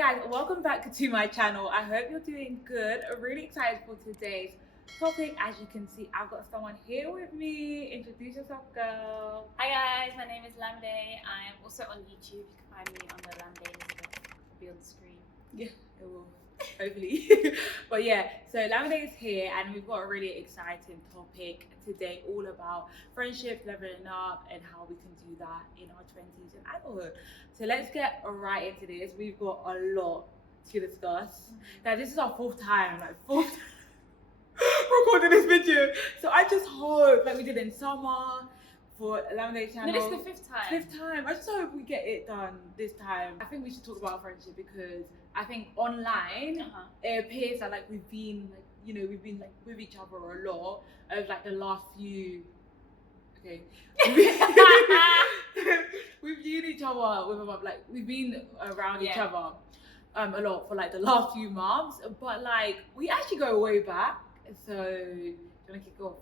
guys, welcome back to my channel. I hope you're doing good. I'm really excited for today's topic. As you can see, I've got someone here with me. Introduce yourself, girl. Hi guys, my name is Lamide. I am also on YouTube. You can find me on the Lamide Elizabeth. It'll be on the screen. Yeah, it will. Hopefully. But yeah, so Lamide is here and we've got a really exciting topic today all about friendship, leveling up, and how we can do that in our 20s and adulthood. So let's get right into this. We've got a lot to discuss. Now this is our fourth time recording this video. So I just hope, like we did in summer for Lamide channel. No, this is the fifth time. Fifth time. I just hope we get it done this time. I think we should talk about friendship because I think online it appears that like we've been with each other a lot over like the last few. Okay. We've viewed each other we've been around each other a lot for like the last few months, but like we actually go way back. So do you want to kick off?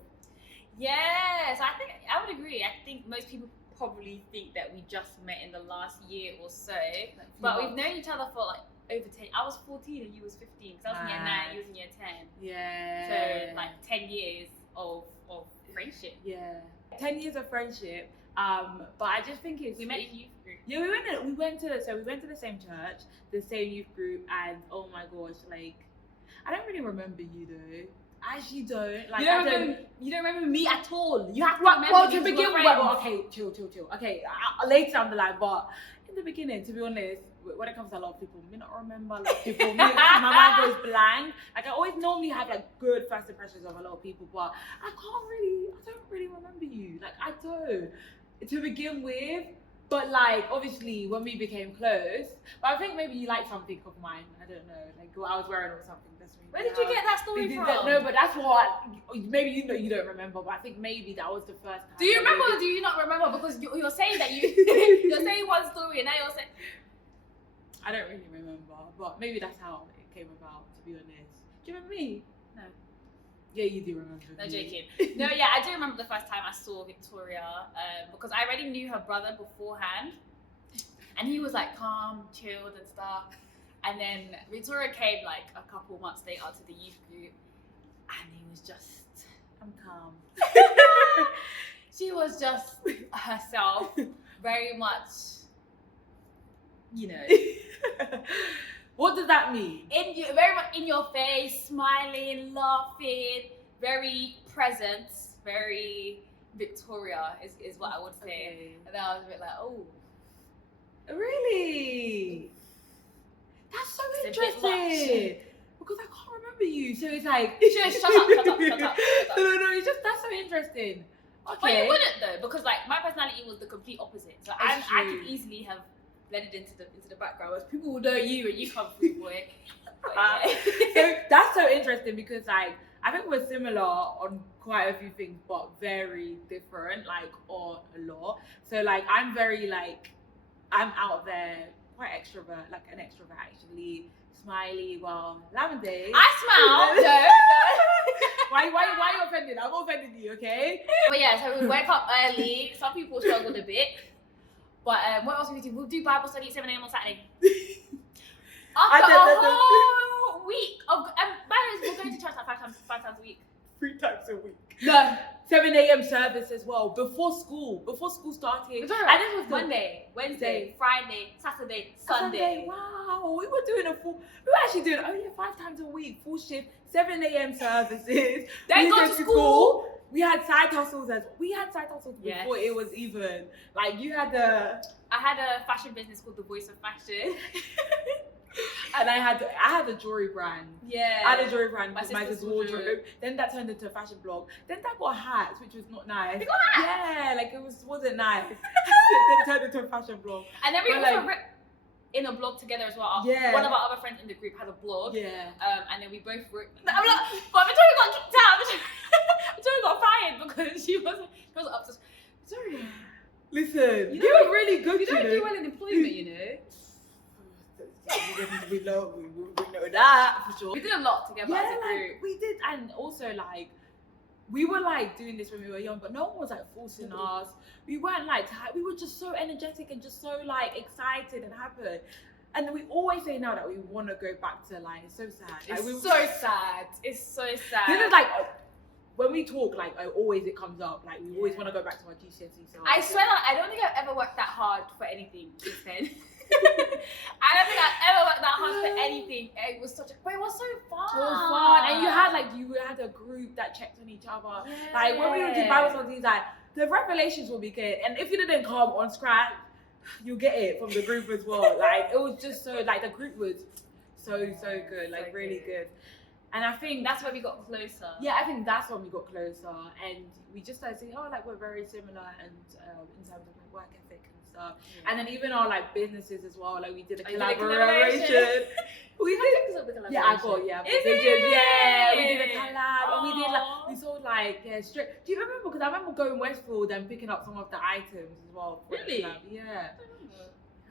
Yes, I think I would agree. I think most people probably think that we just met in the last year or so, but we've known each other for like over 10. I was 14 and you was 15 because I was in year 9, you was in year 10. Yeah. So like 10 years of friendship. Yeah. 10 years of friendship. But I just think we met in youth group. Yeah, we went to the same church, the same youth group, and oh my gosh, like I don't really remember you though. I actually don't. Like you don't remember me at all. You have to remember. Well, to begin with, okay, chill. Okay, later down the line, but in the beginning, to be honest, when it comes to a lot of people, me not remember a lot of people. My mind goes blank. Like I always normally have like good first impressions of a lot of people, but I don't really remember you. Like I don't. To begin with, but like obviously when we became close, but I think maybe you like something of mine. I don't know, like what I was wearing or something. Where did you get that story from? No, but that's what maybe you don't remember, but I think maybe that was the first time. Do you remember or do you not remember? Because you're saying that you're saying one story and now you're saying I don't really remember, but maybe that's how it came about, to be honest. Do you remember me? No. Yeah, you do remember No, me. joking. No, yeah, I do remember the first time I saw Victoria because I already knew her brother beforehand and he was like calm, chilled and stuff. And then Victoria came like a couple months later to the youth group and he was just, I'm calm. She was just herself, very much, you know. What does that mean? Very much in your face, smiling, laughing, very present, very Victoria is what I would say. Okay. And then I was a bit like, oh. Really? That's so It's interesting. Because I can't remember you, so it's like. Shut up. No, it's just that's so interesting. Okay. But you wouldn't though, because like my personality was the complete opposite. So I could easily have blended into the background, whereas people will know you and you come through, boy. So that's so interesting because like I think we're similar on quite a few things, but very different, like on a lot. So like I'm very like I'm out there, quite extrovert, like an extrovert actually, smiley. Well, Lamide. I smile. No. Why are you offended? I'm offended you, okay? But yeah, so we wake up early. Some people struggled a bit. But what else do we do? We'll do Bible study at 7 a.m. on Saturday. After a whole week of, by the way, we're going to church like five times a week. 3 times a week. No, 7 a.m. service as well, before school started. And this was Monday, Wednesday, Friday, Saturday, Sunday. Wow, we were actually doing 5 times a week, full shift, 7 a.m. services. Then go to school. We had side hustles before it was even like I had a fashion business called The Voice of Fashion. And I had a jewelry brand. Yeah. I had a jewelry brand, my sister's wardrobe. wardrobe. Then that turned into a fashion blog. Then that got hats, which was not nice. They got hats? Yeah, like it wasn't nice. Then it turned into a fashion blog. And then we also read in a blog together as well. Yeah. One of our other friends in the group had a blog. Yeah. And then we both wrote. I'm like, but Victoria got kicked out. Victoria got fired because she wasn't up to. Victoria. Listen, you were really good. You don't do well in employment, you know. we know that for sure. We did a lot together as a group. We did, and also like we were like doing this when we were young, but no one was like forcing us. We weren't like we were just so energetic and just so like excited and happy. And then we always say now that we want to go back to like, it's so sad. Like, It's so sad. It's so sad. This is like, when we talk, like, always it comes up. Like, we always want to go back to our GCSE self. I swear that I don't think I've ever worked that hard for anything since then. I don't think I've ever worked that hard for anything. It was such a, but it was so fun. It was fun. And you had a group that checked on each other. Yeah. Like, when we would do Bible studies, like, the revelations will be good. And if you didn't come on scratch, you'll get it from the group as well. Like, it was just so, like, the group was so good. Like, so really good. And I think that's when we got closer. Yeah, I think that's when we got closer. And we just started saying, oh, like, we're very similar and in terms of like work ethic and stuff. Yeah. And then even our like businesses as well. Like, we did a collaboration. We did. Yeah, I got Is it? Yeah, we did a collab. And we did like, we sold like straight. Do you remember? Because I remember going Westfield and picking up some of the items as well. Really? Yeah.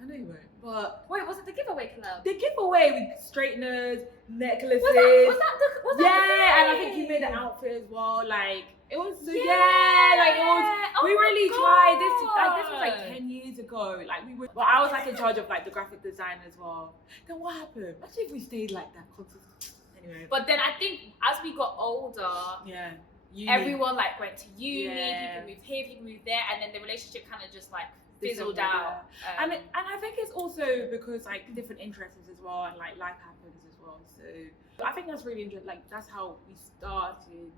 I know you won't. But wait, was it the giveaway collab? The giveaway with straighteners, necklaces. Was that and I think you made an outfit as well. Like, it was like it was. We really tried this. Like, this was like 10 years ago. Like, we were. Well, I was like in charge of like the graphic design as well. Then what happened? Imagine if we stayed like that. Anyway. But then I think as we got older, everyone like went to uni. People moved here, people moved there, and then the relationship kind of just like fizzled out. And I think it's also because like different interests as well, and like life happens as well. So I think that's really interesting. Like, that's how we started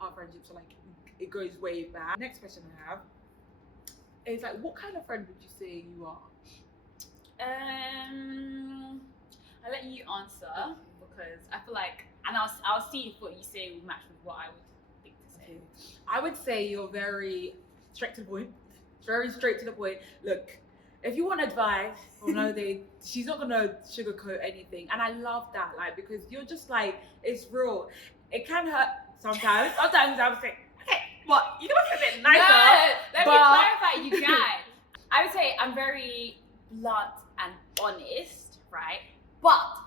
our friendship. So like it goes way back. Next question I have is like, what kind of friend would you say you are? I'll let you answer because I feel like, and I'll see if what you say will match with what I would think to say. Okay. I would say you're very straight to the point. Very straight to the point. Look, if you want advice, she's not gonna sugarcoat anything, and I love that, like, because you're just like, it's real. It can hurt sometimes. Sometimes I'm saying, okay, what? You can make it nicer. No, let me clarify, you guys. I would say I'm very blunt and honest, right? But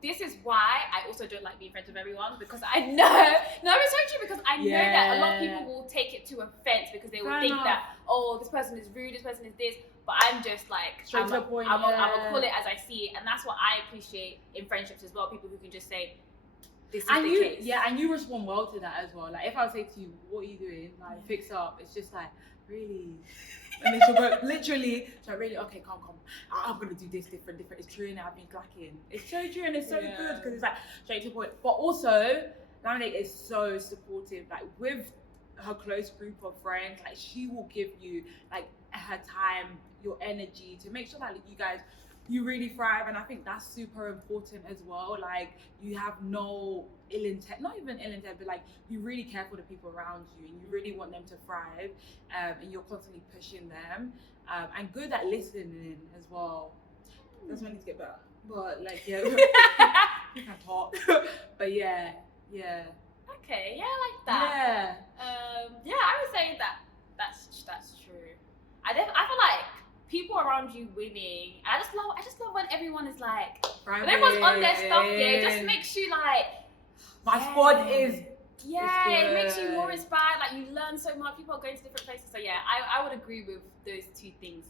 this is why I also don't like being friends with everyone, because I know, no, it's so true, because I know that a lot of people will take it to offense because they will think that, oh, this person is rude, this person is this, but I'm just like, I'm gonna call it as I see it, and that's what I appreciate in friendships as well, people who can just say, this is the case. Yeah, and you respond well to that as well. Like, if I say to you, what are you doing? Like, fix up, it's just like, really? And then she'll go, literally, so really, okay, calm. I'm gonna do this different. It's true, and I've been lacking. It's so true, and it's so good because it's like straight to the point. But also, Lamide is so supportive. Like, with her close group of friends, like, she will give you like her time, your energy to make sure that you really thrive. And I think that's super important as well. Like, you have no ill intent, not even ill intent, but like, you really care for the people around you and you really want them to thrive, and you're constantly pushing them, and good at listening as well. That's when I need to get better. But like, yeah, you can talk. But yeah. Okay, yeah, I like that. Yeah, I would say that's true. I feel like people around you winning. And I just love when everyone is like, when everyone's on their stuff, it just makes you like, my squad is. Yeah, it makes you more inspired. Like, you learn so much. People are going to different places. So yeah, I would agree with those two things.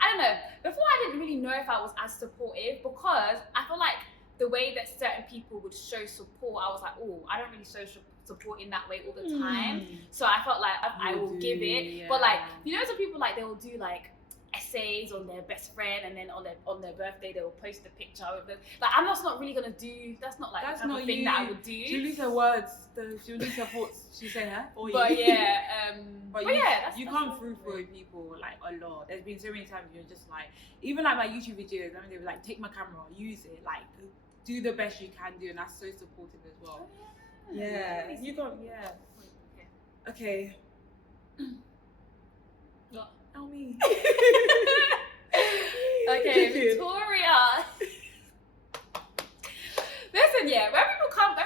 I don't know. Before, I didn't really know if I was as supportive, because I feel like the way that certain people would show support, I was like, oh, I don't really show support in that way all the time. So I felt like I will give it. Yeah. But like, you know, some people, like, they will do like essays on their best friend, and then on their birthday they will post a picture with them. Like, I'm just not really gonna do. That's not like the type of thing that I would do. She'll lose her words. She'll lose her thoughts. She's saying her for you. But yeah, you come through for people like a lot. There's been so many times you're just like, even like my YouTube videos, I mean, they were like, take my camera, use it, like, do the best you can do, and that's so supportive as well. Yeah, you got okay. Tell me. Okay, Victoria. Listen, yeah, when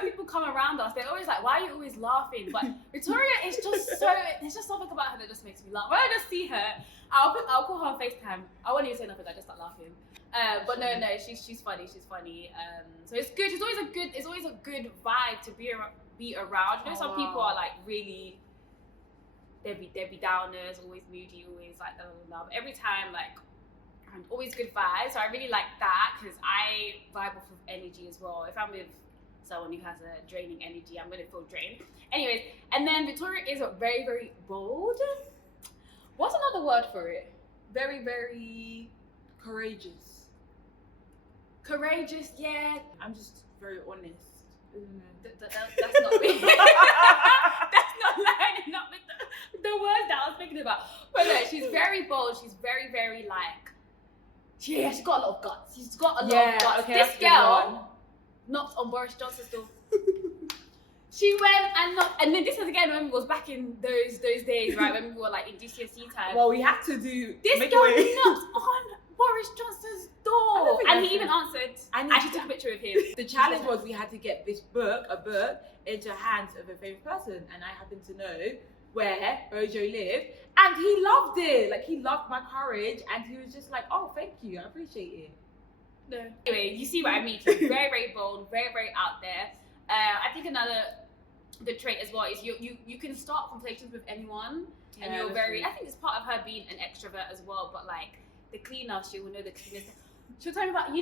people come around us, they're always like, why are you always laughing? But Victoria is just so, there's just something about her that just makes me laugh. When I just see her, I'll call her on FaceTime. I won't even say nothing, I just start laughing. But no, she's funny. So it's good. It's always a good vibe to be around. You know, some people are like really, they'd be downers, always moody, always like blah, blah, blah. Every time, like, background, always good vibes. So I really like that because I vibe off of energy as well. If I'm with someone who has a draining energy, I'm gonna feel drained. Anyways, and then Victoria is very, very bold. What's another word for it? Very, very Courageous. courageous. Yeah, I'm just very honest. that's not me. That's not lining up with the words that I was thinking about. But no, she's very bold. She's very, very like. Yeah, she's got a lot of guts. She's got a lot of guts. Okay, this girl knocked on Boris Johnson's door. She went and knocked, and then this is again when we was back in those days, right? When we were like in GCSE time. Well, we had to do This girl knocked on Boris Johnson's door, and he even answered. And she took a picture of him. The challenge was we had to get this book, into the hands of a famous person, and I happened to know where Bojo lived, and he loved it. Like, he loved my courage, and he was just like, "Oh, thank you, I appreciate it." No. Anyway, you see what I mean. She's very, very bold, very, very out there. I think another good trait as well is you can start conversations with anyone, and you're very. True. I think it's part of her being an extrovert as well. But like the cleaner, she will know the cleanest. She'll tell me about, Emily,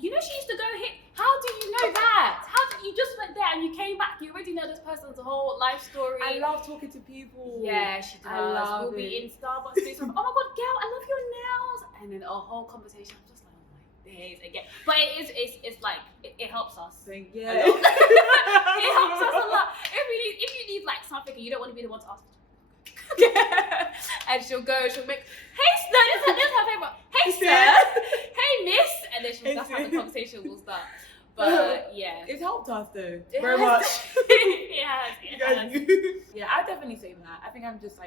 she used to go here. How do you know that? How did you just went there and you came back? You already know this person's whole life story. I love talking to people. Yeah, she does. We'll be in Starbucks doing something. Oh my god, girl, I love your nails. And then a whole conversation. I'm just like, oh my days again. But it's like it helps us. Yeah. It helps us a lot. If you need like something and you don't want to be the one to ask. And she'll make, hey, this is her favorite. Hey, sir. Hey, miss. And then that's how the conversation will start. But yeah, it's helped us though. It very has. much. It has. Yeah, I definitely say that. I think I just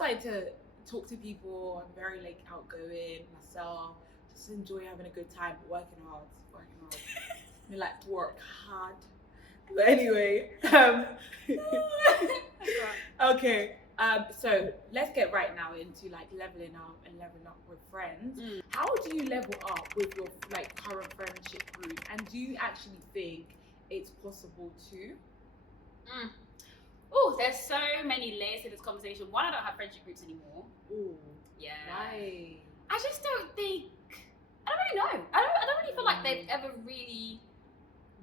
like to talk to people. I'm very like outgoing myself. Just enjoy having a good time, working hard. I like to work hard. But anyway, okay. So let's get right now into like leveling up with friends. How do you level up with your like current friendship group, and do you actually think it's possible to? Oh, there's so many layers to this conversation. One, I don't have friendship groups anymore. Oh, yeah. Why? I just don't think. I don't really know. I don't really feel like they've ever really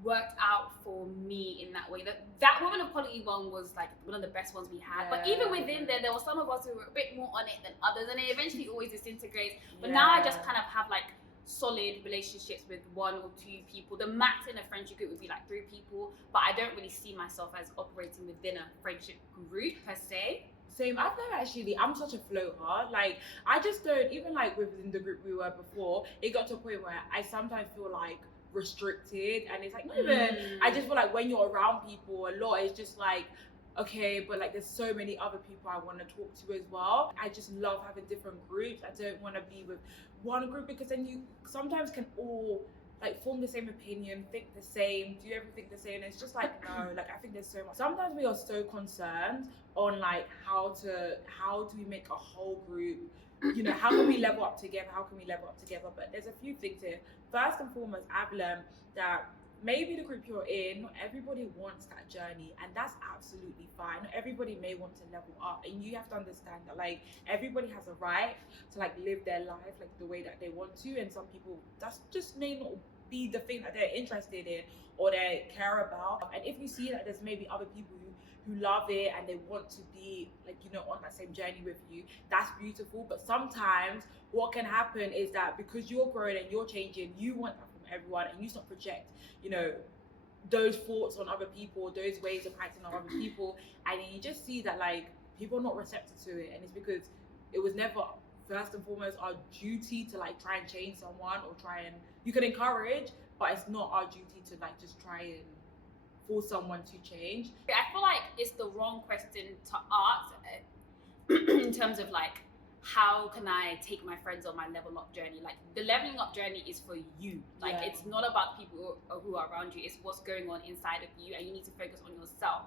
worked out for me in that way. That Women of Quality one was like one of the best ones we had. But even within there were some of us who were a bit more on it than others, and it eventually always disintegrates. But now I just kind of have like solid relationships with one or two people. The max in a friendship group would be like 3 people, but I don't really see myself as operating within a friendship group per se. Same. I've never actually. I'm such a floater. Like, I just don't. Even like within the group we were before, it got to a point where I sometimes feel like restricted, and it's like not even. I just feel like when you're around people a lot, it's just like, okay, but like there's so many other people I want to talk to as well. I just love having different groups. I don't want to be with one group because then you sometimes can all like form the same opinion, think the same, do everything the same. It's just like, no, like I think there's so much. Sometimes we are so concerned on like how do we make a whole group, how can we level up together? But there's a few things here. First and foremost, I've learned that maybe the group you're in, not everybody wants that journey, and that's absolutely fine. Not everybody may want to level up, and you have to understand that like everybody has a right to like live their life like the way that they want to, and some people that's just may not be the thing that they're interested in or they care about. And if you see that there's maybe other people who love it and they want to be like on that same journey with you, that's beautiful. But sometimes what can happen is that because you're growing and you're changing, you want that from everyone, and you start project those thoughts on other people, those ways of acting on other people, and then you just see that like people are not receptive to it. And it's because it was never first and foremost our duty to like try and change someone, or you can encourage, but it's not our duty to like just try and force someone to change. I feel like it's the wrong question to ask in terms of like, how can I take my friends on my level up journey? Like, the leveling up journey is for you. Like, it's not about people who are around you. It's what's going on inside of you, and you need to focus on yourself.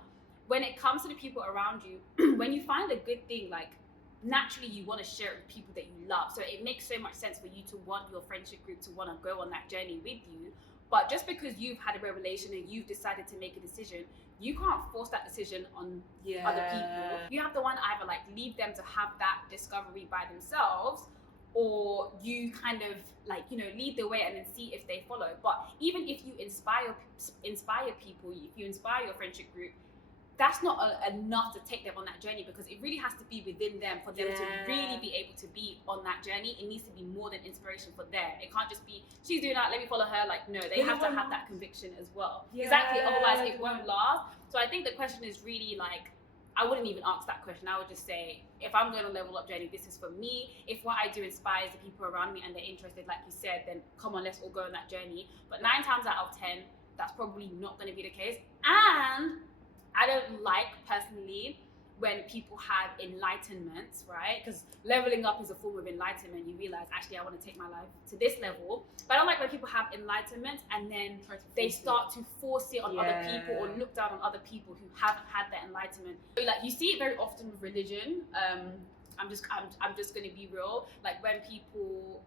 When it comes to the people around you, when you find a good thing, like, naturally you want to share it with people that you love. So it makes so much sense for you to want your friendship group to want to go on that journey with you. But just because you've had a revelation and you've decided to make a decision, you can't force that decision on other people. You have to either like leave them to have that discovery by themselves, or you kind of like, you know, lead the way and then see if they follow. But even if you inspire people, if you inspire your friendship group, that's not enough to take them on that journey, because it really has to be within them for them to really be able to be on that journey. It needs to be more than inspiration for them. It can't just be, she's doing that, let me follow her. Like, no, they have to have that conviction as well. Exactly, otherwise it won't last. So I think the question is really like, I wouldn't even ask that question. I would just say, if I'm going on a level up journey, this is for me. If what I do inspires the people around me and they're interested, like you said, then come on, let's all go on that journey. But 9 times out of 10, that's probably not going to be the case. And I don't like, personally, when people have enlightenments, right? Because leveling up is a form of enlightenment. You realize, actually, I want to take my life to this level. But I don't like when people have enlightenment and then they start to force it on other people, or look down on other people who haven't had that enlightenment. So, like, you see it very often with religion. I'm just going to be real. Like, when people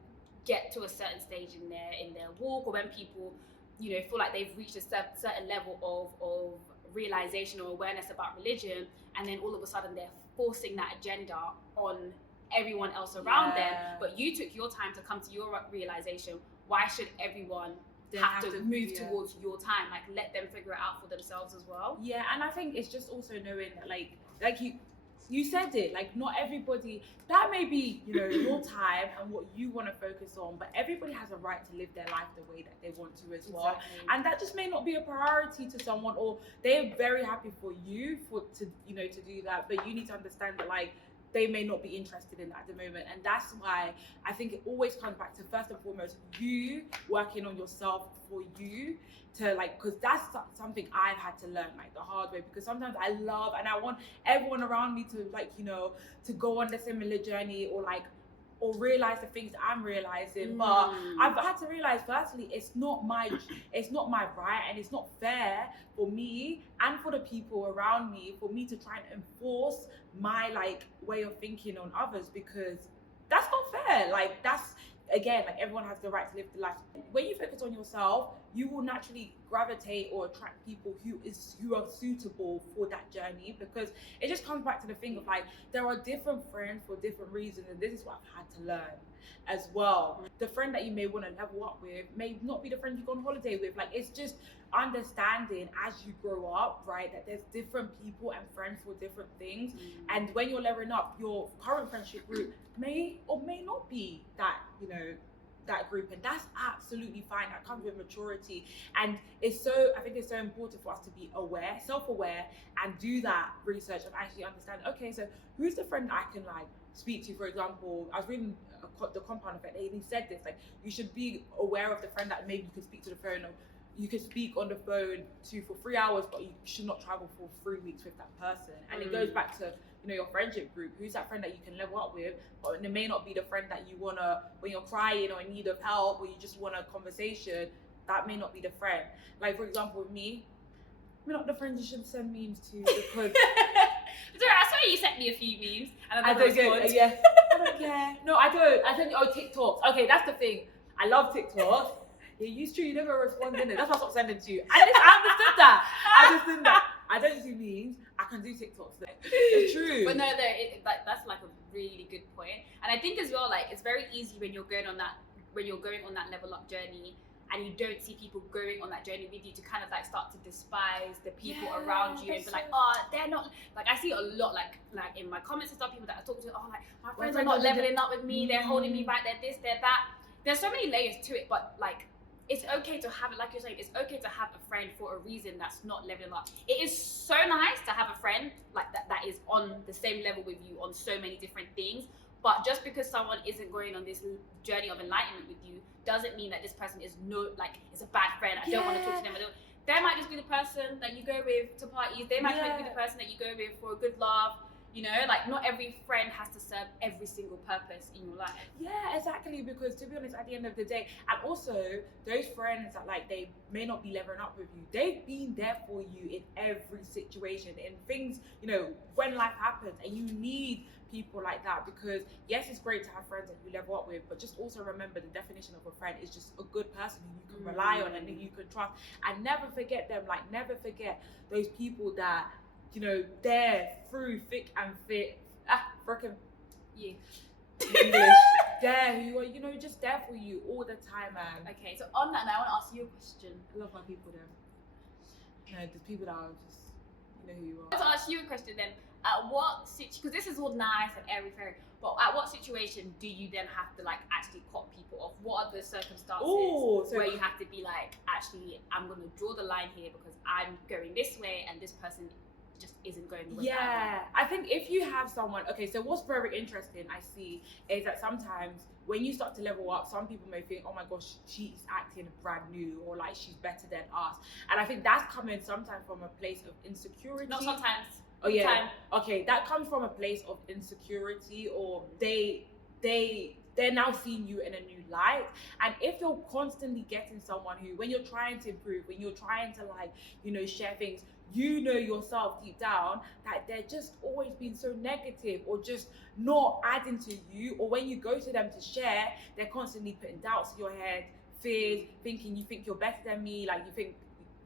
get to a certain stage in their walk, or when people, you know, feel like they've reached a certain level of realization or awareness about religion, and then all of a sudden they're forcing that agenda on everyone else around them. But you took your time to come to your realization. Why should everyone have to move towards your time? Like, let them figure it out for themselves as well. Yeah, and I think it's just also knowing that, like you said it, like, not everybody, that may be, you know, your time and what you want to focus on, but everybody has a right to live their life the way that they want to as well. And that just may not be a priority to someone, or they're very happy for you to do that, but you need to understand that, like, they may not be interested in that at the moment. And that's why I think it always comes back to, first and foremost, you working on yourself for you, to, like, because that's something I've had to learn, like, the hard way, because sometimes I love and I want everyone around me to, like, you know, to go on the similar journey, or realize the things that I'm realizing. But I've had to realize, firstly, it's not my right, and it's not fair for me and for the people around me for me to try and enforce my, like, way of thinking on others, because that's not fair. Like, that's, again, like, everyone has the right to live the life. When you focus on yourself, you will naturally gravitate or attract people who are suitable for that journey, because it just comes back to the thing of, like, there are different friends for different reasons, and this is what I've had to learn as well. The friend that you may want to level up with may not be the friend you go on holiday with. Like, it's just understanding as you grow up, right, that there's different people and friends for different things. And when you're leveling up, your current friendship group may or may not be that, you know, that group, and that's absolutely fine. That comes with maturity. And I think it's so important for us to be aware, self-aware, and do that research of actually understanding, okay, so who's the friend that I can, like, speak to? For example, I was reading the Compound Effect, they said this, like, you should be aware of the friend that maybe you can speak to the phone, or you can speak on the phone to for 3 hours, but you should not travel for 3 weeks with that person. And it goes back to, you know, your friendship group. Who's that friend that you can level up with? But it may not be the friend that you wanna, when you're crying or in need of help, or you just want a conversation, that may not be the friend. Like, for example, with me, we're not the friends you should send memes to, because I swear you sent me a few memes and I don't respond. Yeah, I don't care. No, I don't. I send you TikToks. Okay, that's the thing. I love TikToks. Yeah, you never respond in it. That's why I stopped sending to you. I understood that. I don't do memes. I can do TikToks. It's true. But no, that's like a really good point. And I think as well, like, it's very easy when you're going on that level up journey, and you don't see people going on that journey with you, to kind of, like, start to despise the people around you and be like, oh, they're not, like, I see it a lot, like in my comments and stuff, people that I talk to, oh, like, my friends are not leveling up with me, they're holding me back, they're this, they're that. There's so many layers to it, but, like, it's okay to have it, like you're saying, it's okay to have a friend for a reason that's not leveling up. It is so nice to have a friend like that is on the same level with you on so many different things. But just because someone isn't going on this journey of enlightenment with you doesn't mean that this person is is a bad friend. I don't want to talk to them. They might just be the person that you go with to parties. They might just be the person that you go with for a good laugh. You know, like not every friend has to serve every single purpose in your life. Yeah, exactly. Because to be honest, at the end of the day, and also those friends that like they may not be leveling up with you, they've been there for you in every situation, in things, you know, when life happens, and you need people like that. Because yes, it's great to have friends that you level up with, but just also remember the definition of a friend is just a good person who you can rely on and who you can trust, and never forget them. Like never forget those people that, you know, they're through thick and thin. Freaking English. There, who are, you know, just there for you all the time, man. Okay, so on that, now I want to ask you a question. I love my people, then. You know, the people that are just, you know who you I are. want to ask you a question then. At what situation, because this is all nice and airy fairy, but at what situation do you then have to like actually cut people off? What are the circumstances where you have to be like, actually, I'm going to draw the line here because I'm going this way and this person just isn't going the way I think if you have someone, okay, so what's very interesting I see is that sometimes when you start to level up, some people may think, oh my gosh, she's acting brand new, or like she's better than us. And I think that's coming sometimes from a place of insecurity. Not sometimes. Oh yeah. Time. Okay, that comes from a place of insecurity, or they're now seeing you in a new light. And if you're constantly getting someone who, when you're trying to improve, when you're trying to like, you know, share things, you know yourself deep down that they're just always being so negative, or just not adding to you, or when you go to them to share, they're constantly putting doubts in your head, fears, thinking you think you're better than me, like you think,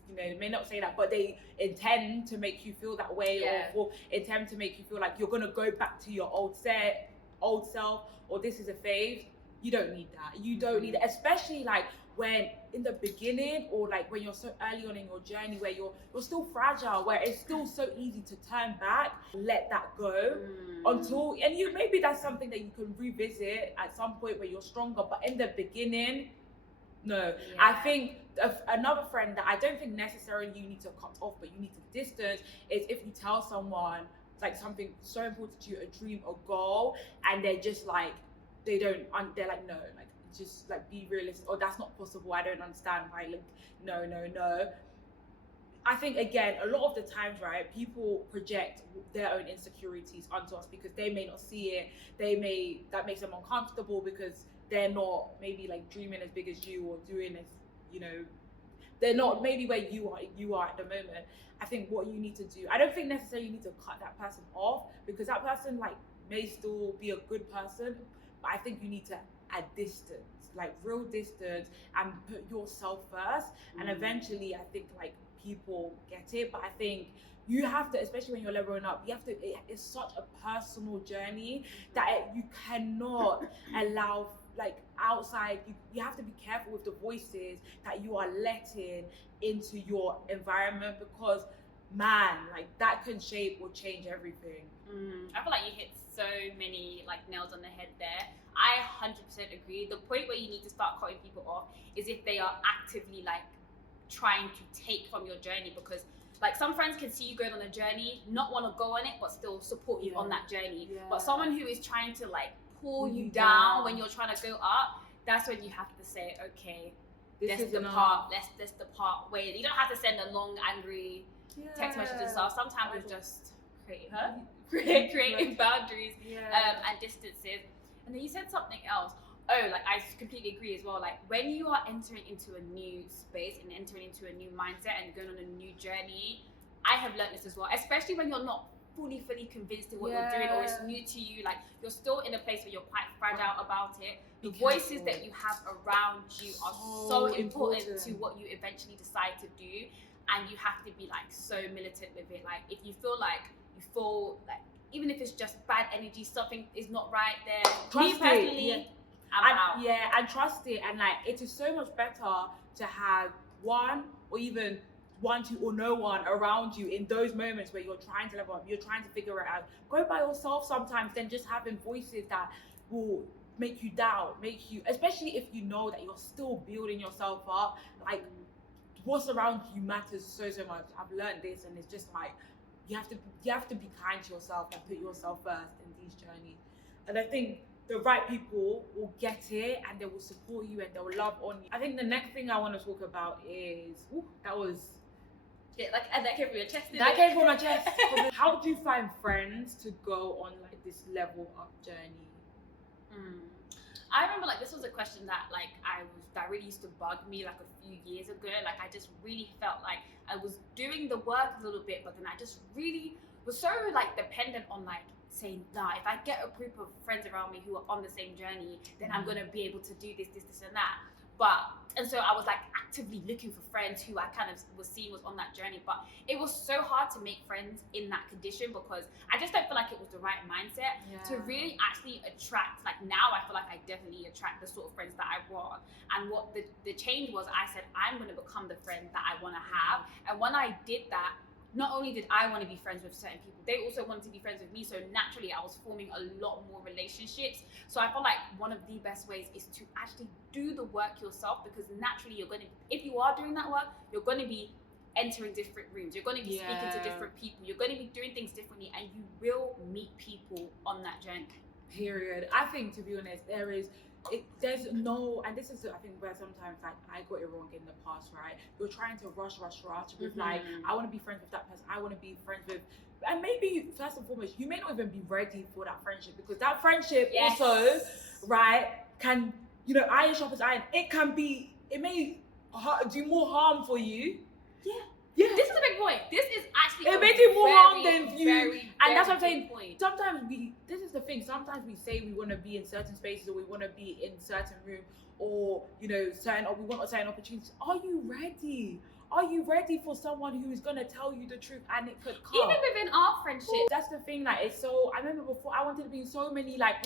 you know, they may not say that, but they intend to make you feel that way, or intend to make you feel like you're gonna go back to your old self, or this is a phase. You don't need that. You don't need it, especially like when in the beginning, or like when you're so early on in your journey, where you're still fragile, where it's still so easy to turn back, let that go until, and you, maybe that's something that you can revisit at some point where you're stronger. But in the beginning, no. I think another friend that I don't think necessarily you need to cut off, but you need to distance, is if you tell someone like something so important to you, a dream, a goal, and they're just like, they're like, no, like just like be realistic, or that's not possible, I don't understand why, like no. I think again, a lot of the times, right, people project their own insecurities onto us because they may not see it. That makes them uncomfortable because they're not maybe like dreaming as big as you, or doing as, you know, they're not maybe where you are at the moment. I think what you need to do, I don't think necessarily you need to cut that person off, because that person like may still be a good person, but I think you need to add distance, like real distance, and put yourself first. And eventually I think like people get it. But I think you have to, especially when you're leveling up, you have to, it's such a personal journey that you cannot allow like outside, you have to be careful with the voices that you are letting into your environment, because man, like that can shape or change everything. I feel like you hit so many like nails on the head there. I 100% agree. The point where you need to start cutting people off is if they are actively like trying to take from your journey, because like some friends can see you going on a journey, not want to go on it, but still support you on that journey. But someone who is trying to like pull you down when you're trying to go up, that's when you have to say, okay, let's depart where you don't have to send a long angry text message and stuff. Sometimes it's just creating boundaries and distances. And then you said something else. Oh, like I completely agree as well. Like when you are entering into a new space and entering into a new mindset and going on a new journey, I have learned this as well, especially when you're not fully convinced in what you're doing, or it's new to you, like you're still in a place where you're quite fragile about it. The voices that you have around you are so important to what you eventually decide to do, and you have to be like so militant with it. Like if you feel like even if it's just bad energy, something is not right there, me personally, I'm out. Yeah, and trust it. And like it is so much better to have one, or even one, two, or no one around you in those moments where you're trying to level up, you're trying to figure it out. Go by yourself sometimes, then just having voices that will make you down, especially if you know that you're still building yourself up. Like what's around you matters so much. I've learned this, and it's just like you have to be kind to yourself and put yourself first in these journeys. And I think the right people will get it, and they will support you, and they will love on you. I think the next thing I want to talk about is Yeah, like, and that came from your chest. That came from my chest. How do you find friends to go on like this level up journey? I remember like this was a question that that really used to bug me like a few years ago. Like I just really felt like I was doing the work a little bit, but then I just really was so like dependent on like saying, nah, if I get a group of friends around me who are on the same journey, then I'm gonna be able to do this, and that. And so I was like actively looking for friends who I kind of was seeing was on that journey, but it was so hard to make friends in that condition because I just don't feel like it was the right mindset to really actually attract. Like now I feel like I definitely attract the sort of friends that I want. And what the change was, I said, I'm going to become the friend that I want to have. And when I did that, not only did I want to be friends with certain people, they also wanted to be friends with me. So naturally, I was forming a lot more relationships. So I feel like one of the best ways is to actually do the work yourself, because naturally you're going to, if you are doing that work, you're going to be entering different rooms. You're going to be speaking to different people. You're going to be doing things differently, and you will meet people on that journey. Period. I think, to be honest, there's no, and this is I think where sometimes like I got it wrong in the past, right? You're trying to rush with like, I want to be friends with that person, I want to be friends with, and maybe first and foremost you may not even be ready for that friendship, because that friendship also, right, can, you know, iron sharpens iron. It may do more harm for you. Yeah, this is a big point. This is actually it may do more harm than you, and that's what I'm saying. Point. Sometimes this is the thing, sometimes we say we want to be in certain spaces, or we want to be in certain room, or you know, we want certain opportunities. Are you ready? Are you ready for someone who is going to tell you the truth and it could come? Even within our friendship. That's the thing, like, it's so, I remember before I wanted to be in so many, like,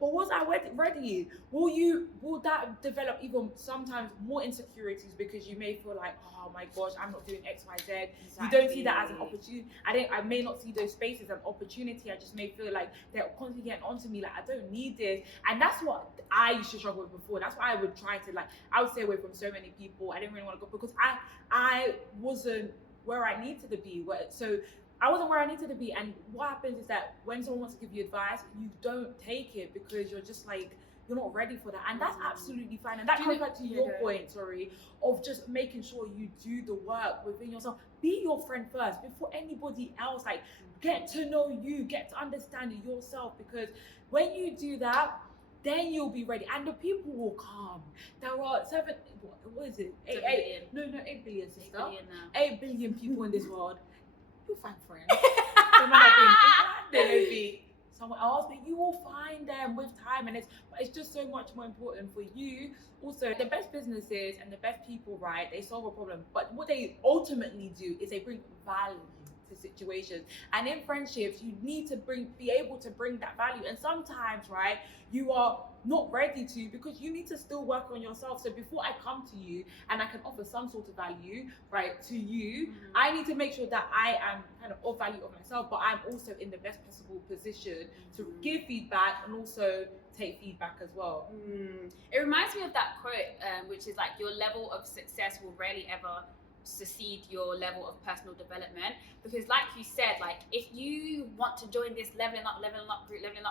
but was I ready? Will that develop even sometimes more insecurities, because you may feel like, oh my gosh, I'm not doing X, Y, Z. Exactly. You don't see that as an opportunity. I may not see those spaces as an opportunity. I just may feel like they're constantly getting onto me, like, I don't need this. And that's what I used to struggle with before. That's why I would try to, like, I would stay away from so many people. I didn't really want to go, because I wasn't where I needed to be. So I wasn't where I needed to be. And what happens is that when someone wants to give you advice, you don't take it because you're just like, you're not ready for that. And that's absolutely fine. And that comes back to your point, of just making sure you do the work within yourself. Be your friend first before anybody else. Like, get to know you, get to understand yourself, because when you do that, then you'll be ready, and the people will come. There are 8 billion, sister. 8 billion people in this world. You'll find friends. They might not be in England, they may be somewhere else, but you will find them with time, and it's just so much more important for you. Also, the best businesses and the best people, right, they solve a problem, but what they ultimately do is they bring value to situations. And in friendships, you need to be able to bring that value. And sometimes, right, you are not ready to, because you need to still work on yourself. So before I come to you and I can offer some sort of value, right, to you, I need to make sure that I am kind of value of myself, but I'm also in the best possible position to give feedback and also take feedback as well. It reminds me of that quote, which is like, your level of success will rarely ever succeed your level of personal development. Because like you said, like, if you want to join this leveling up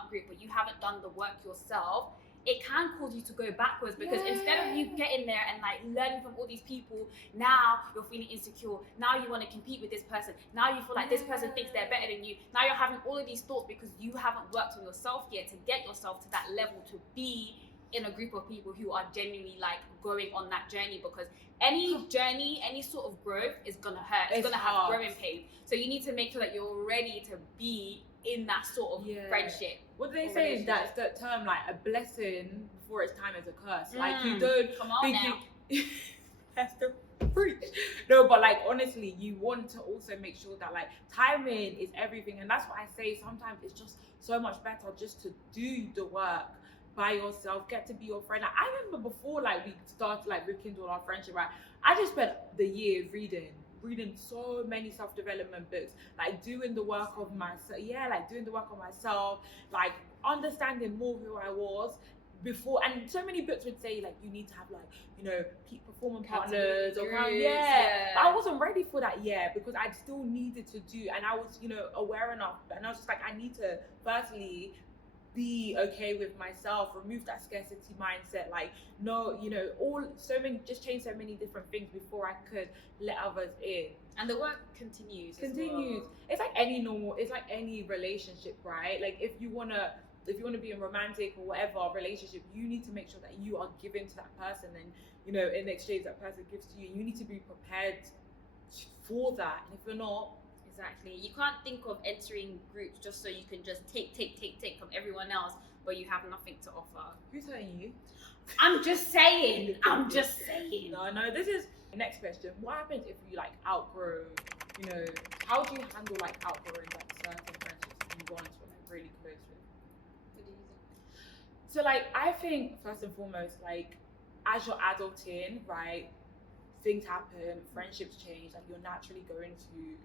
group, but you haven't done the work yourself, it can cause you to go backwards, because instead of you getting there and like learning from all these people, now you're feeling insecure, now you want to compete with this person, now you feel like this person thinks they're better than you, now you're having all of these thoughts because you haven't worked on yourself yet to get yourself to that level, to be in a group of people who are genuinely like going on that journey. Because any journey, any sort of growth is gonna hurt, it's gonna have growing pains. So you need to make sure that you're ready to be in that sort of friendship. What do they say is that term, like, a blessing before its time is a curse. Like, you don't come on now. That's the preach. No, but like, honestly, you want to also make sure that like timing is everything. And that's what I say, sometimes it's just so much better just to do the work by yourself, get to be your friend. Like, I remember before like we started like rekindle our friendship, right, I just spent the year reading so many self-development books, like doing the work of myself, like understanding more who I was before. And so many books would say like, you need to have like, you know, peak performance partners or but I wasn't ready for that yet, because I still needed to do, and I was, you know, aware enough, and I was just like, I need to firstly be okay with myself, remove that scarcity mindset, like, no, just change so many different things before I could let others in. And the work continues. It's like any relationship, right? Like if you wanna be in romantic or whatever relationship, you need to make sure that you are giving to that person, and in exchange that person gives to you. You need to be prepared for that. And if you're not, Exactly. You can't think of entering groups just so you can just take from everyone else, but you have nothing to offer. Who's telling you? I'm just saying. No, this is the next question. What happens if you like outgrow, how do you handle like outgrowing like certain friendships that you once were like really close with? What do you think? So like, I think first and foremost, like as you're adulting, right, things happen, friendships change, like you're naturally going to,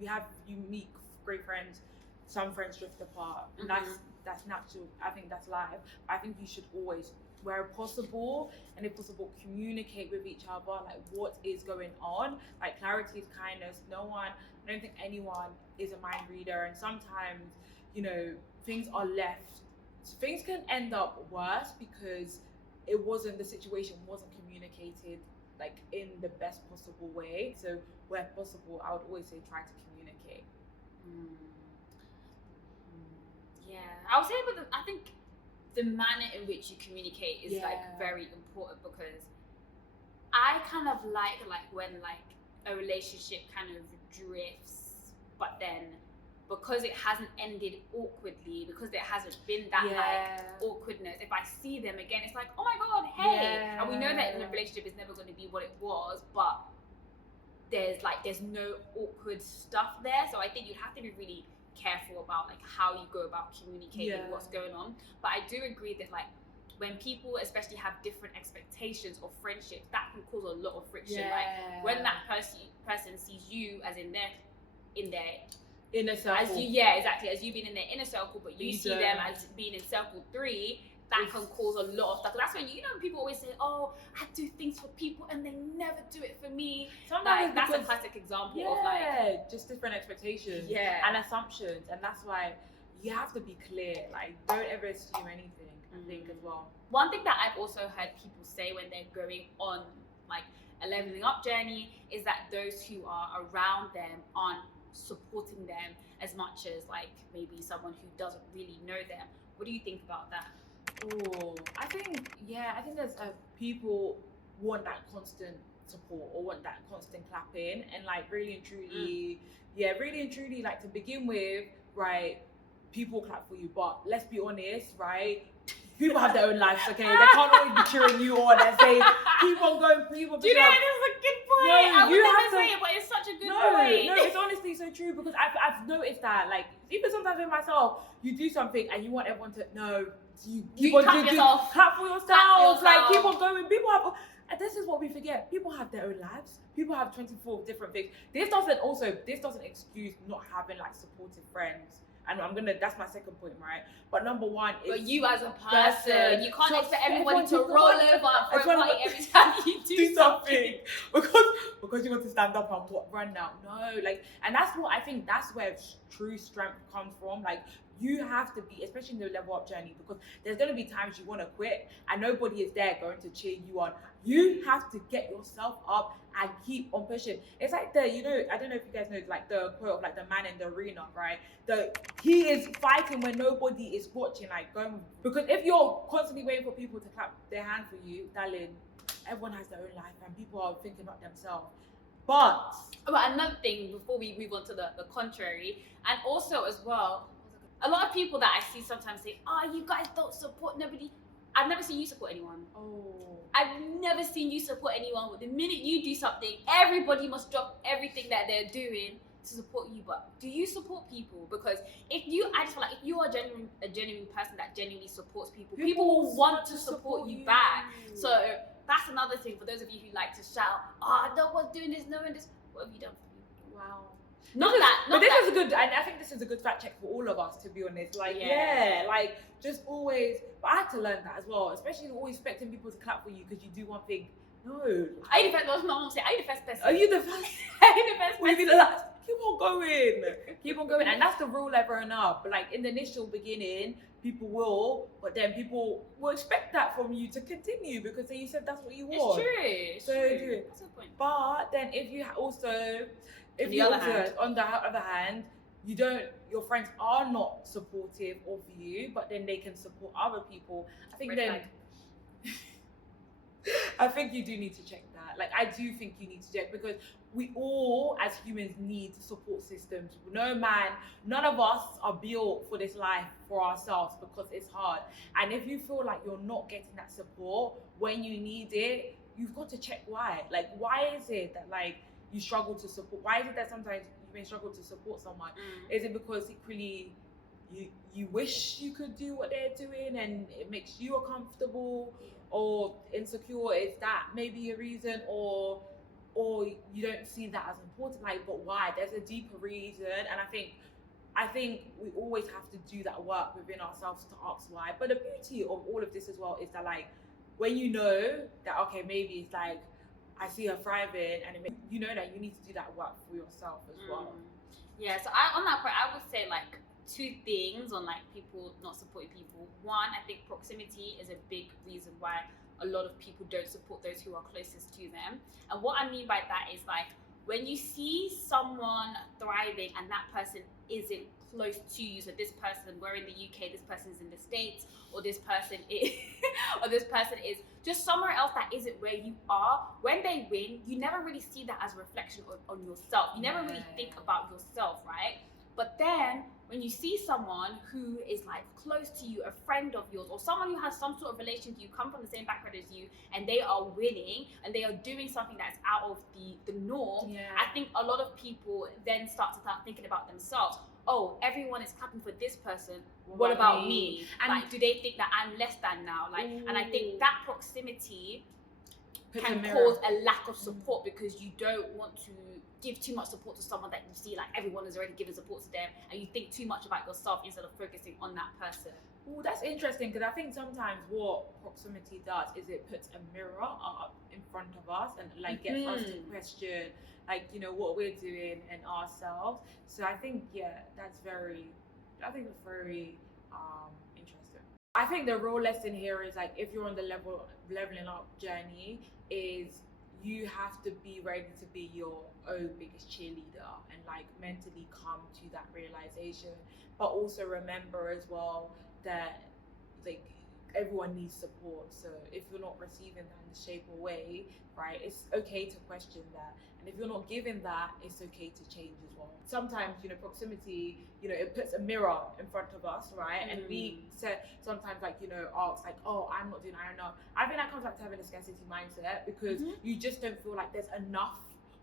you have unique great friends, some friends drift apart, and that's natural. I think that's life. I think you should always, where possible, and if possible, communicate with each other, like what is going on. Like clarity is kindness. I don't think anyone is a mind reader, and sometimes things can end up worse because the situation wasn't communicated like in the best possible way. So where possible, I would always say try to communicate. Yeah, I would say, but I think the manner in which you communicate is like very important, because I kind of like when like a relationship kind of drifts, but then because it hasn't ended awkwardly, because there hasn't been that like awkwardness, if I see them again, it's like, oh my god, hey, and we know that the relationship is never going to be what it was, but there's no awkward stuff there. So I think you have to be really careful about like how you go about communicating what's going on. But I do agree that like when people especially have different expectations of friendships, that can cause a lot of friction. Like when that person sees you as in their inner circle, as you being in their inner circle, but you see them as being in circle 3, that can cause a lot of stuff. That's when people always say, oh, I do things for people and they never do it for me. Sometimes that's a classic example of like just different expectations and assumptions, and that's why you have to be clear. Like don't ever assume anything. I think as well. One thing that I've also heard people say when they're going on like a leveling up journey is that those who are around them aren't supporting them as much as like maybe someone who doesn't really know them. What do you think about that? Oh, I think there's people want that constant support or want that constant clapping, and like really and truly, like to begin with, right? People clap for you, but let's be honest, right? People have their own lives, okay? They can't always be cheering you on and say, keep on going, people. Do you know, this is a good point. I would never say it, but it's such a good point. No, it's honestly so true, because I've noticed that, like, even sometimes with myself, you do something and you want everyone to know, you keep on doing, clap for yourself, like, keep on going. People have, and this is what we forget, people have their own lives. People have 24 different things. This doesn't excuse not having, like, supportive friends. And that's my second point, right? But number one is... But you as a person, you can't expect everybody to roll over for a party every time you do something. Because you want to stand up and run now. No, like, and that's where true strength comes from. Like, you have to be, especially in the level up journey, because there's going to be times you want to quit and nobody is there going to cheer you on. You have to get yourself up and keep on pushing. It's like I don't know if you guys know, like the quote of like the man in the arena, right? He is fighting when nobody is watching, like because if you're constantly waiting for people to clap their hand for you, darling, everyone has their own life and people are thinking about themselves. But another thing before we move on to the contrary, and also as well, a lot of people that I see sometimes say, oh, you guys don't support nobody. I've never seen you support anyone. Oh. I've never seen you support anyone. The minute you do something, everybody must drop everything that they're doing to support you. But do you support people? Because I just feel like if you are a genuine person that genuinely supports people, people will want to support you back. So that's another thing for those of you who like to shout, oh, no one's doing this, no one does. What have you done for me? Wow. This is a good, and I think this is a good fact check for all of us, to be honest. Like, like, just always, but I had to learn that as well, especially always expecting people to clap for you because you do one thing. No. Are you the first? Well, no, I'm saying, are you the first person? Are you the first? Are you the first person? Maybe the last. keep on going. Keep on going. And that's the rule of growing up. But like in the initial beginning, people will, but then people will expect that from you to continue because you said that's what you want. It's So true. do it. That's a point. But then if you also, on the other hand, your friends are not supportive of you, but then they can support other people. I think I think you do need to check that. Like, I do think you need to check because we all, as humans, need support systems. None of us are built for this life for ourselves because it's hard. And if you feel like you're not getting that support when you need it, you've got to check why. Like, why is it that like you struggle to support? Why is it that sometimes you may struggle to support someone? Is it because secretly you wish you could do what they're doing and it makes you uncomfortable? Or insecure? Is that maybe a reason? Or you don't see that as important? Like, but why? There's a deeper reason, and I think we always have to do that work within ourselves to ask why. But the beauty of all of this as well is that like when you know that okay, maybe it's like I see her thriving, and you know that you need to do that work for yourself as well. Yeah. So on that point, I would say like 2 things on like people not supporting people. One, I think proximity is a big reason why a lot of people don't support those who are closest to them. And what I mean by that is like when you see someone thriving and that person isn't close to you, so this person, we're in the UK, this person's in the States, or this person is or this person is just somewhere else that isn't where you are, when they win, you never really see that as a reflection on yourself. You never really think about yourself, right? But then when you see someone who is like close to you, a friend of yours, or someone who has some sort of relation to you, come from the same background as you, and they are winning and they are doing something that's out of the norm, I think a lot of people then start thinking about themselves. Oh, everyone is clapping for this person. What about me? And like, do they think that I'm less than now? Like, and I think that proximity can cause a lack of support because you don't want to give too much support to someone that you see like everyone has already given support to them, and you think too much about yourself instead of focusing on that person. Oh, that's interesting because I think sometimes what proximity does is it puts a mirror up in front of us and like gets us to question like, you know, what we're doing and ourselves. So I think that's very interesting. I think the real lesson here is like if you're on the leveling up journey is you have to be ready to be your own biggest cheerleader and like mentally come to that realization, but also remember as well that like everyone needs support. So if you're not receiving that in the shape or way, right, it's okay to question that. And if you're not giving that, it's okay to change as well. Sometimes, you know, proximity, you know, it puts a mirror in front of us, right? And we said sometimes like, you know, ask like, oh, I'm not doing, I don't know. I think that comes back to having a scarcity mindset because you just don't feel like there's enough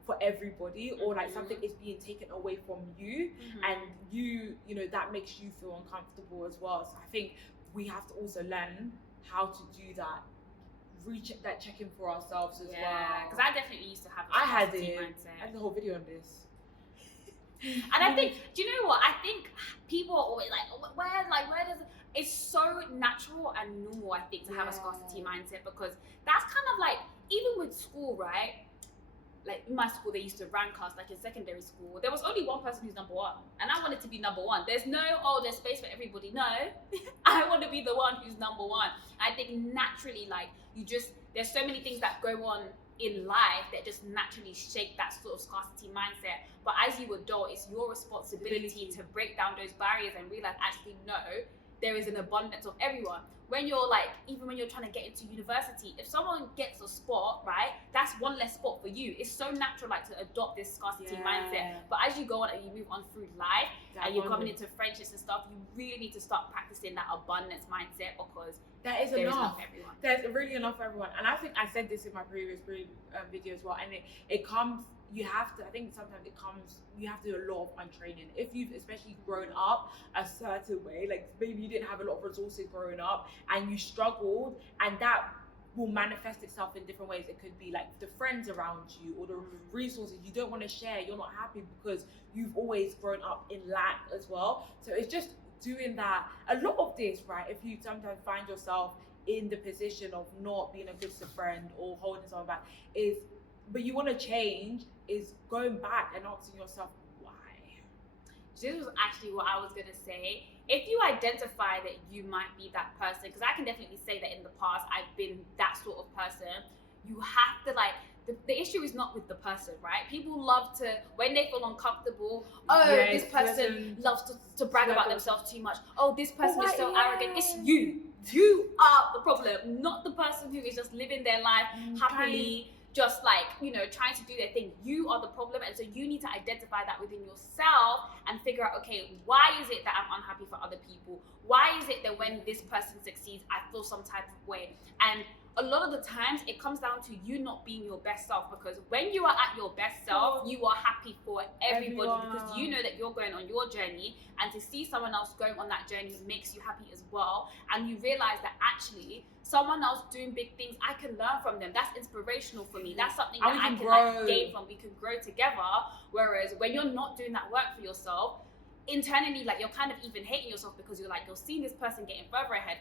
for everybody or like something is being taken away from you and you know, that makes you feel uncomfortable as well. So I think we have to also learn how to do that. Check-in for ourselves as well. Yeah, because I definitely used to have I had mindset. I had the whole video on this. And I think, do you know what? I think people are always like, where does it's so natural and normal, I think, to have a scarcity mindset because that's kind of like, even with school, right? Like in my school, they used to rank us, like in secondary school. There was only one person who's number one, and I wanted to be number one. There's no, there's space for everybody. No, I want to be the one who's number one. I think naturally, like there's so many things that go on in life that just naturally shape that sort of scarcity mindset. But as you adult, it's your responsibility to break down those barriers and realize, actually, no, there is an abundance of everyone. When you're like, even when you're trying to get into university, if someone gets a spot, right, that's one less spot for you. It's so natural like to adopt this scarcity mindset. But as you go on and you move on through life and you're coming into friendships and stuff, you really need to start practicing that abundance mindset because there is enough for everyone. There's really enough for everyone. And I think I said this in my previous video as well. And it comes, you have to do a lot of untraining. If you've especially grown up a certain way, like maybe you didn't have a lot of resources growing up and you struggled, and that will manifest itself in different ways. It could be like the friends around you or the resources you don't want to share. You're not happy because you've always grown up in lack as well. So it's just doing that. A lot of this, right, if you sometimes find yourself in the position of not being a good friend or holding someone back, but you want to change, is going back and asking yourself, this was actually what I was gonna say. If you identify that you might be that person, because I can definitely say that in the past I've been that sort of person, you have to like, the issue is not with the person, right? People love to, when they feel uncomfortable, this person loves to brag about themselves too much. Oh, this person is so arrogant. It's you. You are the problem, not the person who is just living their life happily, just like, you know, trying to do their thing. You are the problem, and so you need to identify that within yourself and figure out, okay, why is it that I'm unhappy for other people? Why is it that when this person succeeds, I feel some type of way? And a lot of the times it comes down to you not being your best self, because when you are at your best self, you are happy for everybody because you know that you're going on your journey, and to see someone else going on that journey makes you happy as well. And you realize that actually someone else doing big things, I can learn from them. That's inspirational for me. That's something that I can like gain from. We can grow together. Whereas when you're not doing that work for yourself, internally, like, you're kind of even hating yourself because you're seeing this person getting further ahead,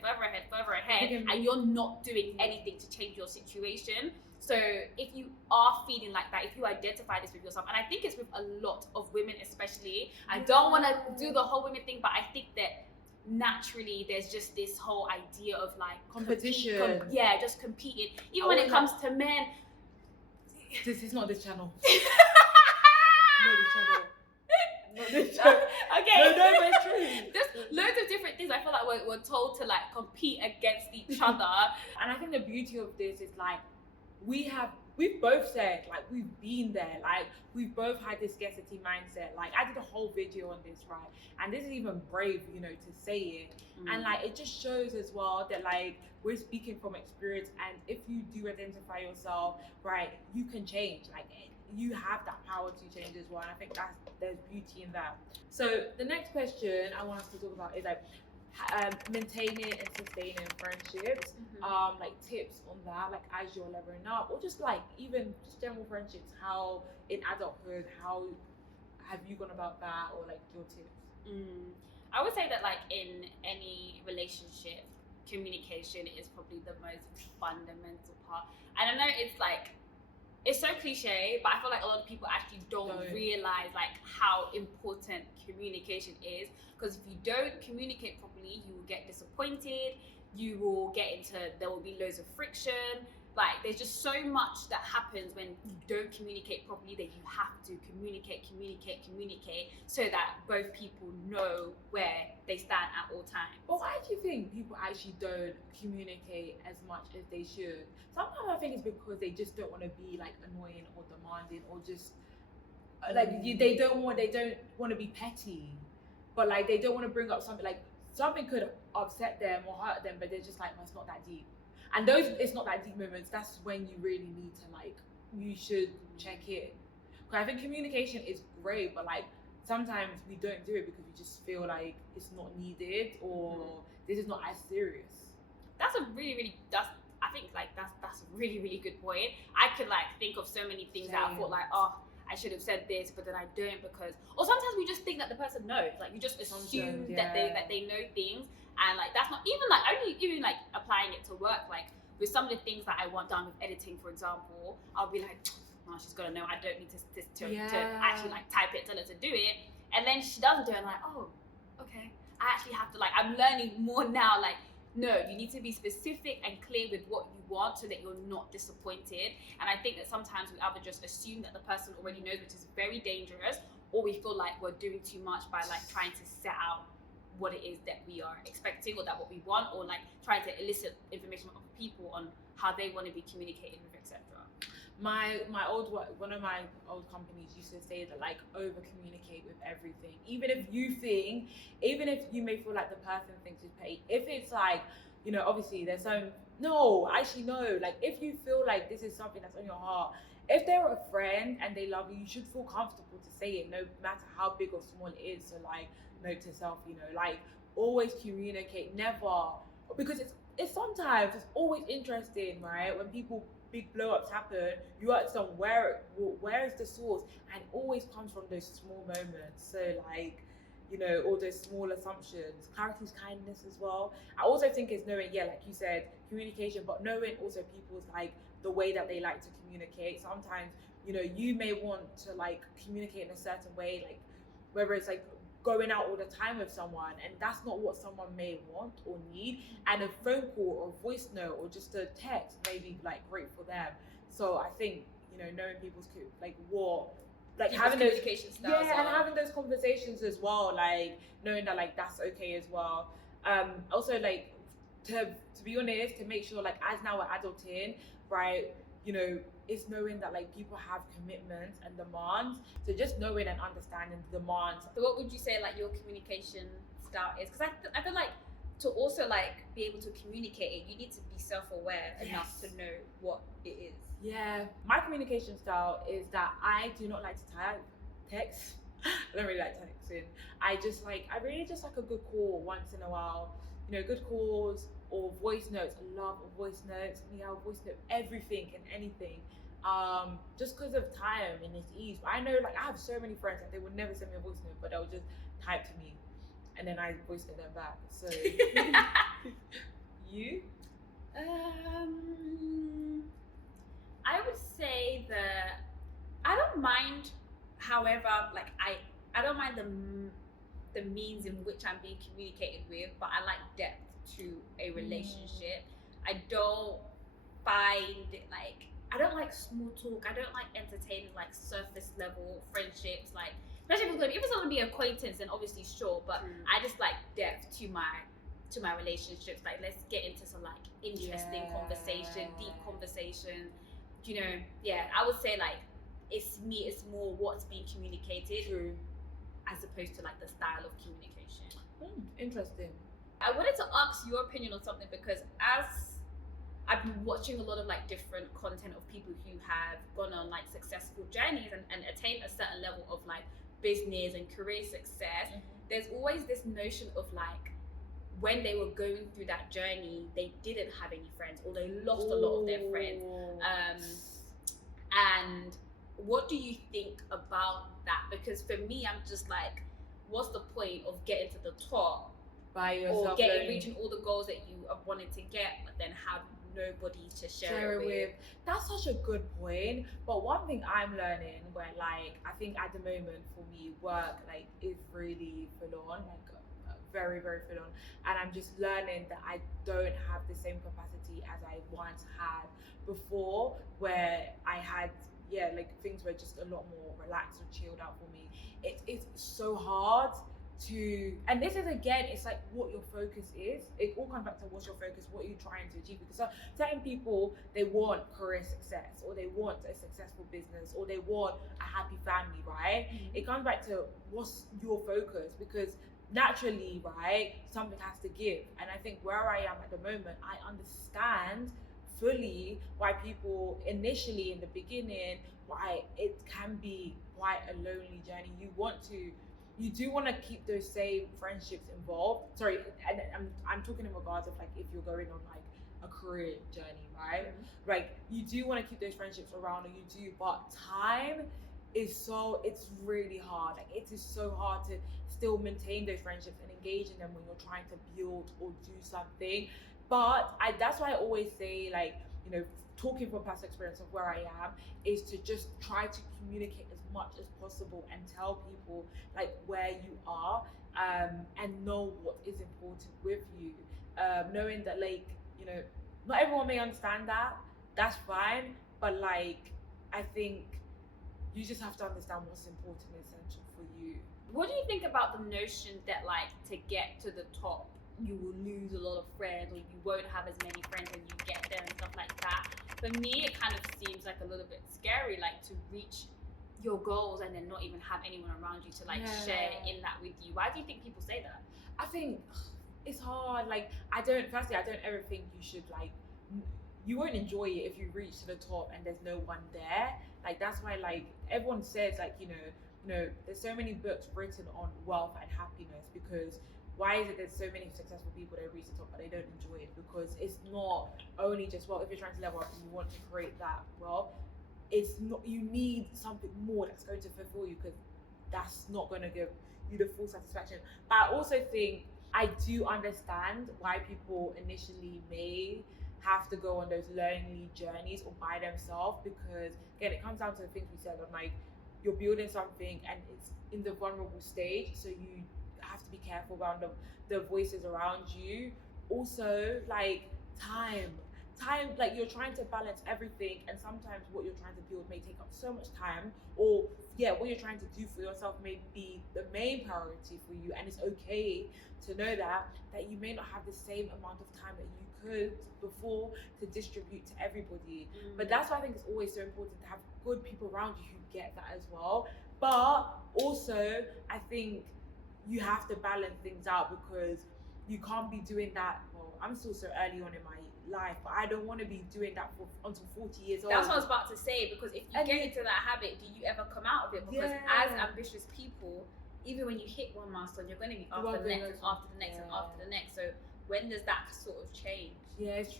and you're not doing anything to change your situation. So if you are feeling like that, if you identify this with yourself, and I think it's with a lot of women especially, I don't want to do the whole women thing, but I think that naturally there's just this whole idea of like competition, just competing, even when it comes to men. This is not this channel. Okay. No, it's true. There's loads of different things I feel like we're told to like compete against each other. And I think the beauty of this is like we've both said, like, we've been there, like we've both had this scarcity mindset. Like, I did a whole video on this, right? And this is even brave, you know, to say it. And like, it just shows as well that like we're speaking from experience, and if you do identify yourself, right, you can change. Like, you have that power to change as well, and I think there's beauty in that. So the next question I want us to talk about is like maintaining and sustaining friendships. Like tips on that, like as you're leveling up, or just like even just general friendships. How in adulthood, how have you gone about that, or like your tips? I would say that like in any relationship, communication is probably the most fundamental part. And I know it's so cliche, but I feel like a lot of people actually don't realize like how important communication is. Because if you don't communicate properly, you will get disappointed. You will there will be loads of friction. Like, there's just so much that happens when you don't communicate properly, that you have to communicate so that both people know where they stand at all times. But why do you think people actually don't communicate as much as they should? Sometimes I think it's because they just don't want to be like annoying or demanding, or just like they don't want to be petty, but like they don't want to bring up something, like something could upset them or hurt them, but they're just like, well, it's not that deep. And those it's not that deep moments, that's when you really need to like, you should check in. Because I think communication is great, but like sometimes we don't do it because we just feel like it's not needed, or this is not as serious. That's a really I think like that's a really good point. I could like think of so many things that I thought like, oh, I should have said this, but then I don't, because, or sometimes we just think that the person knows, like you just assume that they know things, and like that's not even like even like applying it to work. Like with some of the things that I want done with editing, for example, I'll be like, no, she's gonna know. I don't need to actually like type it, tell her to do it, and then she doesn't do it. I'm like, oh, okay. I actually have to like, I'm learning more now. Like, no, you need to be specific and clear with what you want so that you're not disappointed. And I think that sometimes we either just assume that the person already knows, which is very dangerous, or we feel like we're doing too much by like trying to set out what it is that we are expecting, or that what we want, or like trying to elicit information from other people on how they want to be communicated with, etc. One of my old companies used to say that like over communicate with everything, even if you may feel like the person thinks it's petty. If it's like, you know, obviously there's some like if you feel like this is something that's on your heart, if they're a friend and they love you, you should feel comfortable to say it, no matter how big or small it is. So like, note to self, you know, like always communicate, never, because it's sometimes it's always interesting, right, when big blow-ups happen, you ask them where is the source, and it always comes from those small moments. So like, you know, all those small assumptions. Clarity is kindness as well. I also think it's knowing, like you said, communication, but knowing also people's like the way that they like to communicate. Sometimes, you know, you may want to like communicate in a certain way, like whether it's like going out all the time with someone, and that's not what someone may want or need. And a phone call or voice note or just a text may be like great for them. So I think, you know, knowing people's having those communication styles. and having those conversations as well, like knowing that like that's okay as well. Also like to be honest, to make sure like as now we're adulting, right, you know, it's knowing that like people have commitments and demands. So just knowing and understanding the demands. So what would you say like your communication style is? Because I feel like to also like be able to communicate it, you need to be self-aware enough to know what it is. Yeah, my communication style is that I do not like to type text. I don't really like texting. I really just like a good call once in a while. You know, good calls or voice notes. I love voice notes. I'll voice note everything and anything. Just because of time and its ease. I know like I have so many friends that they would never send me a voice note, but they'll just type to me and then I voice note them back. So you? I would say that I don't mind, however, like I don't mind the means in which I'm being communicated with, but I like depth to a relationship. I don't find it like, I don't like small talk. I don't like entertaining like surface level friendships, like especially if it's going to be acquaintance, then obviously sure, but I just like depth to my relationships. Like let's get into some like interesting conversation, deep conversation. You know, I would say like it's more what's being communicated as opposed to like the style of communication. Interesting. I wanted to ask your opinion on something because as I've been watching a lot of like different content of people who have gone on like successful journeys and attained a certain level of like business and career success, there's always this notion of like when they were going through that journey, they didn't have any friends or they lost a lot of their friends. And what do you think about that? Because for me, I'm just like, what's the point of getting to the top by yourself or reaching all the goals that you have wanted to get, but then have nobody to share it with? That's such a good point. But one thing I'm learning, where like I think at the moment for me, work like is really full on, like very very full on, and I'm just learning that I don't have the same capacity as I once had before, where I had like things were just a lot more relaxed or chilled out for me. It's so hard to, and this is again, it's like what your focus is. It all comes back to what's your focus, what you're trying to achieve. Because certain people, they want career success, or they want a successful business, or they want a happy family, right? It comes back to what's your focus, because naturally, right, something has to give. And I think where I am at the moment, I understand fully why people initially in the beginning, why it can be quite a lonely journey. You do want to keep those same friendships involved. Sorry, and I'm talking in regards of like if you're going on like a career journey, right? Like you do want to keep those friendships around, or you do, but time is it's really hard. Like it is so hard to still maintain those friendships and engage in them when you're trying to build or do something. But that's why I always say, like, you know, talking from past experience of where I am, is to just try to communicate as much as possible and tell people like where you are, and know what is important with you, knowing that like, you know, not everyone may understand that, that's fine, but like I think you just have to understand what's important and essential for you. What do you think about the notion that like to get to the top you will lose a lot of friends, or you won't have as many friends when you get there and stuff like that? For me, it kind of seems like a little bit scary, like to reach your goals and then not even have anyone around you to like share in that with you. Why do you think people say that? I think it's hard. Like I don't ever think you should like, you won't enjoy it if you reach to the top and there's no one there. Like that's why like everyone says like, you know, there's so many books written on wealth and happiness, because why is it there's so many successful people that reach the top but they don't enjoy it? Because it's not only just, well, if you're trying to level up and you want to create that wealth, it's not, you need something more that's going to fulfill you, because that's not going to give you the full satisfaction. But I also think I do understand why people initially may have to go on those lonely journeys or by themselves, because again, it comes down to the things we said on like you're building something and it's in the vulnerable stage, so you have to be careful around the voices around you. Also, like time, like you're trying to balance everything, and sometimes what you're trying to build may take up so much time, or what you're trying to do for yourself may be the main priority for you, and it's okay to know that you may not have the same amount of time that you could before to distribute to everybody. But that's why I think it's always so important to have good people around you who get that as well. But also, I think you have to balance things out, because you can't be doing that. Well, I'm still so early on in my life, but I don't want to be doing that until 40 years old. That's what I was about to say, because if you get into that habit, do you ever come out of it? Because as ambitious people, even when you hit one milestone, you're going to be after the next and after the next and after the next. So when does that sort of change? Yeah, it's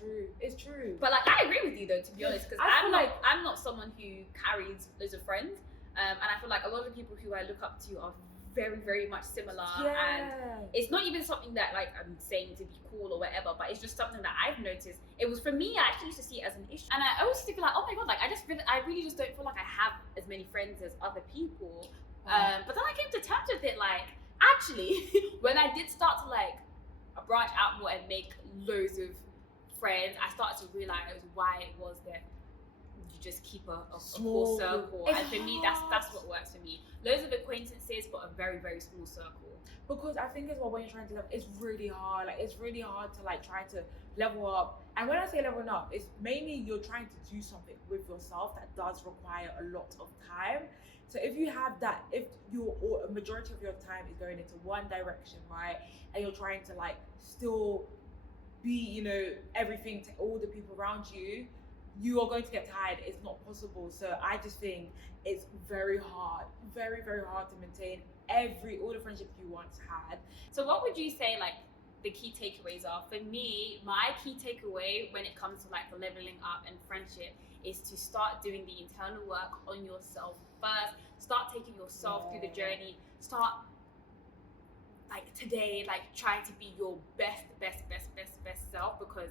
true. But like, I agree with you though, to be honest, because I'm not someone who carries loads of friends, and I feel like a lot of the people who I look up to are very, very much similar, and it's not even something that like I'm saying to be cool or whatever, but it's just something that I've noticed. It was, for me, I actually used to see it as an issue, and I always used to be like, oh my god, like I really just don't feel like I have as many friends as other people. But then I came to terms with it, like actually when I did start to like branch out more and make loads of friends, I started to realize why it was that you just keep a core circle. And for me, that's what works for me. Loads of acquaintances, but a very, very small circle. Because I think as well, when you're trying to level, it's really hard. Like it's really hard to like try to level up. And when I say leveling up, it's mainly you're trying to do something with yourself that does require a lot of time. So if you have that, if a majority of your time is going into one direction, right, and you're trying to like still be, you know, everything to all the people around you, you are going to get tired. It's not possible. So I just think it's very hard, very, very hard to maintain all the friendships you once had. So what would you say like the key takeaways are? For me, my key takeaway when it comes to like the leveling up and friendship is to start doing the internal work on yourself first. Start taking yourself through the journey. Start like today, like trying to be your best self, because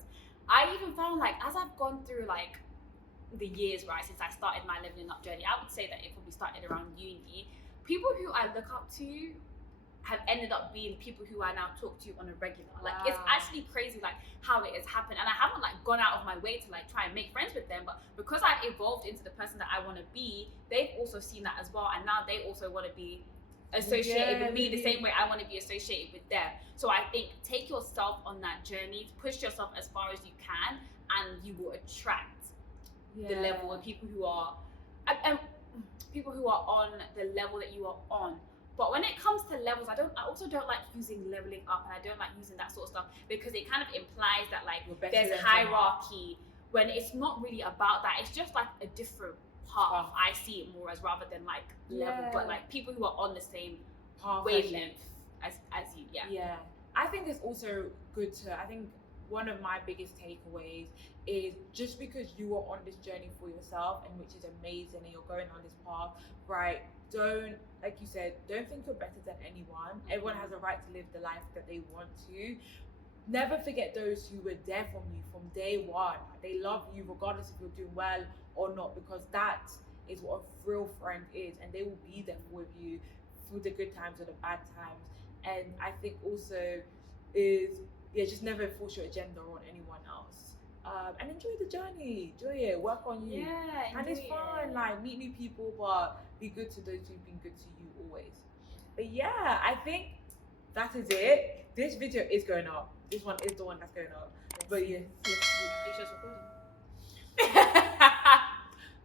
I even found like as I've gone through like the years, right, since I started my leveling up journey, I would say that it probably started around uni. People who I look up to have ended up being people who I now talk to on a regular. Like it's actually crazy like how it has happened, and I haven't like gone out of my way to like try and make friends with them, but because I've evolved into the person that I want to be, they've also seen that as well, and now they also want to be associated with me the same way I want to be associated with them. So I think take yourself on that journey, push yourself as far as you can, and you will attract the level of people who are people who are on the level that you are on. But when it comes to levels, I also don't like using leveling up, and I don't like using that sort of stuff, because it kind of implies that like there's hierarchy when it's not really about that. It's just like a different path. I see it more as rather than like level, but like people who are on the same wavelength as you. Yeah. I think it's also good to, I think one of my biggest takeaways is just because you are on this journey for yourself, and which is amazing, and you're going on this path, right? Don't, like you said, don't think you're better than anyone. Everyone has a right to live the life that they want to. Never forget those who were there for you from day one. They love you regardless if you're doing well or not, because that is what a real friend is, and they will be there with you through the good times or the bad times. And I think also is, just never force your agenda on anyone else. And enjoy the journey, enjoy it, work on you. And it's fun, like meet new people, but be good to those who've been good to you always. But yeah, I think that is it. This video is going up. This one is the one that's going up. But yeah. It's just recording.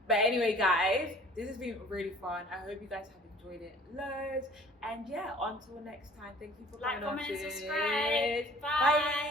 But anyway, guys, this has been really fun. I hope you guys have enjoyed it loads. And yeah, until next time, thank you for like, comment, and watching. subscribe. Bye. Bye.